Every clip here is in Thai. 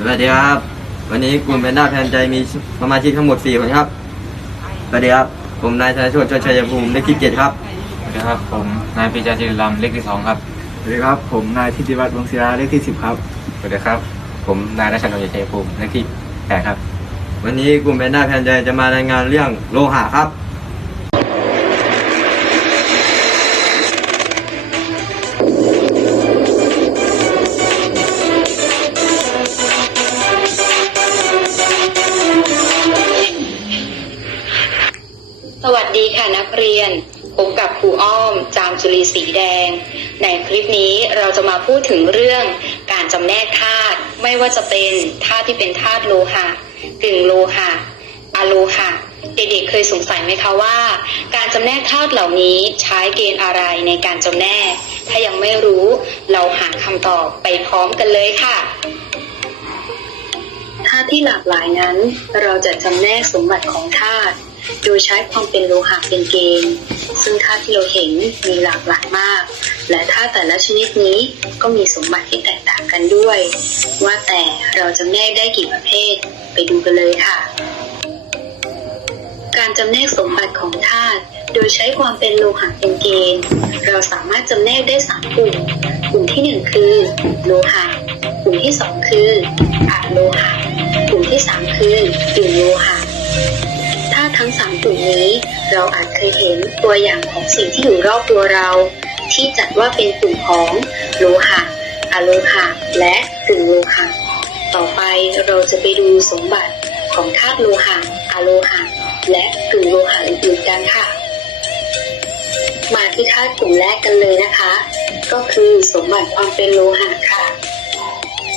สวัสดีครับ วันนี้กลุ่มเป็นหน้าแทนใจมีสมาชิกทั้งหมด 4 คนครับ สวัสดีครับ ผมนายธนโชติโชติชัยภูมิเลขที่เจ็ดครับ สวัสดีครับ ผมนายปรีชาจิรลำเลขที่สองครับ สวัสดีครับ ผมนายทิติวัฒน์วงศิลาเลขที่สิบครับ สวัสดีครับ ผมนายรัชนนท์ชัยภูมิเลขที่แปดครับ วันนี้กลุ่มเป็นหน้าแทนใจจะมารายงานเรื่องโลหะครับ นักเรียนพบกับครูอ้อม จามจุลีสีแดง ในคลิปนี้เราจะมาพูดถึงเรื่องการจำแนกธาตุไม่ว่าจะเป็นธาตุที่เป็นธาตุโลหะกึ่งโลหะอะโลหะเด็กๆเคยสงสัยไหมคะว่า การจำแนกธาตุเหล่านี้ใช้เกณฑ์อะไรในการจำแนก ถ้ายังไม่รู้เราหาคำตอบไปพร้อมกันเลยค่ะธาตุที่หลากหลายนั้น เราจะจำแนกสมบัติของธาตุ โดยใช้ความเป็นโลหะเป็นเกณฑ์ ซึ่งธาตุที่เราเห็นมีหลากหลายมาก และธาตุแต่ละชนิดนี้ก็มีสมบัติที่แตกต่างกันด้วย ว่าแต่เราจำแนกได้กี่ประเภท ไปดูกันเลยค่ะ การจำแนกสมบัติของธาตุโดยใช้ความเป็นโลหะเป็นเกณฑ์ เราสามารถจำแนกได้สามกลุ่ม กลุ่มที่หนึ่งคือโลหะ กลุ่มที่สองคืออะโลหะ กลุ่มที่สามคือกึ่งโลหะ ทั้งสามกลุ่มนี้ เราอาจเคยเห็นตัวอย่างของสิ่งที่อยู่รอบตัวเรา ที่จัดว่าเป็นกลุ่มของโลหะอะโลหะ และกึ่งโลหะ ต่อไปเราจะไปดูสมบัติของธาตุโลหะอะโลหะ และกึ่งโลหะอื่นๆกันค่ะ มาที่ธาตุกลุ่มแรกกันเลยนะคะ ก็คือสมบัติความเป็นโลหะค่ะ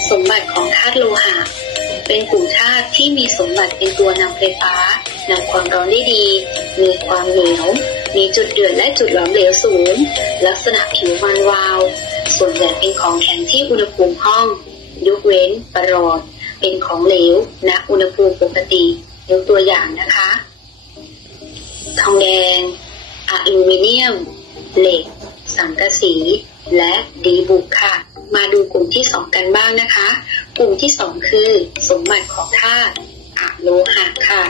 สมบัติของธาตุโลหะเป็นกลุ่มธาตุที่มีสมบัติเป็นตัวนำไฟฟ้า นำความร้อนได้ดี มีความเหนียว มีจุดเดือดและจุดหลอมเหลวสูง ลักษณะผิวมันวาว ส่วนใหญ่เป็นของแข็งที่อุณหภูมิห้อง ยกเว้นประหลอด เป็นของเหลวณอุณหภูมิปกติยกตัวอย่างนะคะ ทองแดง อลูมิเนียม เหล็ก สังกะสี และดีบุกค่ะ มาดูกลุ่มที่สองกันบ้างนะคะ กลุ่มที่สองคือ สมบัติของธาตุอะโลหะค่ะ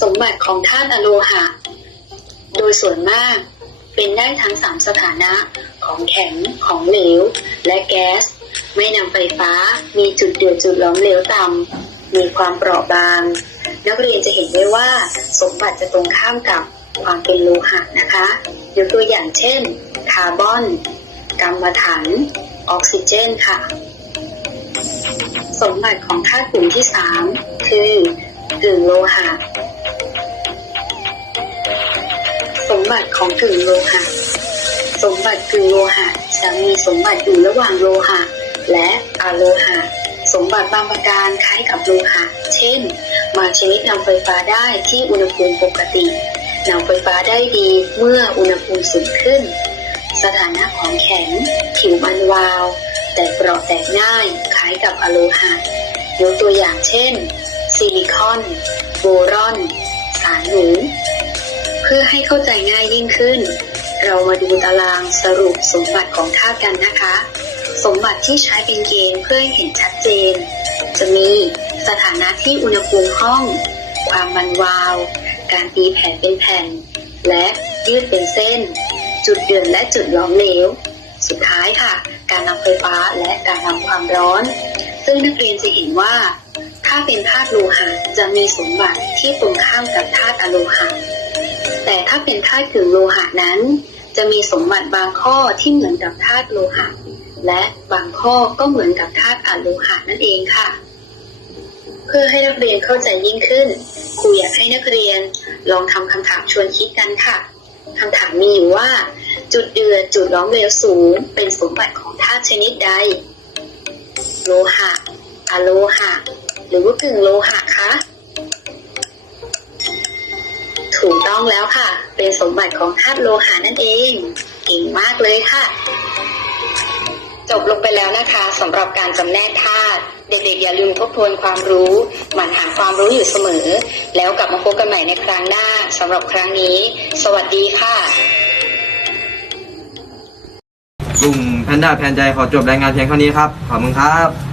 สมบัติของธาตุอโลหะ โดยส่วนมากเป็นได้ทั้งสามสถานะของแข็ง ของเหลว และแก๊ส ไม่นำไฟฟ้า มีจุดเดือดจุดหลอมเหลวต่ำ มีความเปราะบาง นักเรียนจะเห็นได้ว่าสมบัติจะตรงข้ามกับความเป็นโลหะนะคะยกตัวอย่างเช่น คาร์บอนกัมมันถันออกซิเจนค่ะ สมบัติของธาตุกลุ่มที่ 3 คือ กึ่งโลหะ สมบัติของกึ่งโลหะ สมบัติกึ่งโลหะจะมีสมบัติอยู่ระหว่างโลหะ และอะโลหะ สมบัติบางประการคล้ายกับโลหะ เช่นบาชนิดนำไฟฟ้าได้ที่อุณหภูมิปกตินำไฟฟ้าได้ดีเมื่ออุณหภูมิสูงขึ้น สถานะของแข็ง ผิวมันวาว แต่เปราะแตกง่ายคล้ายกับอะโลหะยกตัวอย่างเช่น ซิลิคอน โบรอน สารหนู เพื่อให้เข้าใจง่ายยิ่งขึ้น เรามาดูตารางสรุปสมบัติของธาตุกันนะคะ สมบัติที่ใช้เป็นเกณฑ์เพื่อให้เห็นชัดเจน จะมีสถานะที่อุณหภูมิห้อง ความมันวาว การตีแผ่นเป็นแผ่น และยืดเป็นเส้น จุดเดือดและจุดหลอมเหลว สุดท้ายค่ะ การนำไฟฟ้าและการนำความร้อน ซึ่งนักเรียนจะเห็นว่า ถ้าเป็นธาตุโลหะจะมีสมบัติที่ตรงข้ามกับธาตุอะโลหะ แต่ถ้าเป็นธาตุกึ่งโลหะนั้น จะมีสมบัติบางข้อที่เหมือนกับธาตุโลหะ และบางข้อก็เหมือนกับธาตุอะโลหะนั่นเองค่ะ เพื่อให้นักเรียนเข้าใจยิ่งขึ้น ครูอยากให้นักเรียนลองทำคำถามชวนคิดกันค่ะคำถามมีอยู่ว่า จุดเดือดจุดล้อมเหลวสูง เป็นสมบัติของธาตุชนิดใด โลหะอะโลหะ หรือว่ากึ่งโลหะคะถูกต้องแล้วค่ะ เป็นสมบัติของธาตุโลหะนั่นเอง เก่งมากเลยค่ะ จบลงไปแล้วนะคะสำหรับการจำแนกธาตุเด็กๆอย่าลืมทบทวนความรู้หมั่นหาความรู้อยู่เสมอ แล้วกลับมาพบกันใหม่ในครั้งหน้าสำหรับครั้งนี้ สวัสดีค่ะ กลุ่มแพนด้าแพนใจขอจบรายงานเพียงเท่านี้ครับ ขอบคุณครับ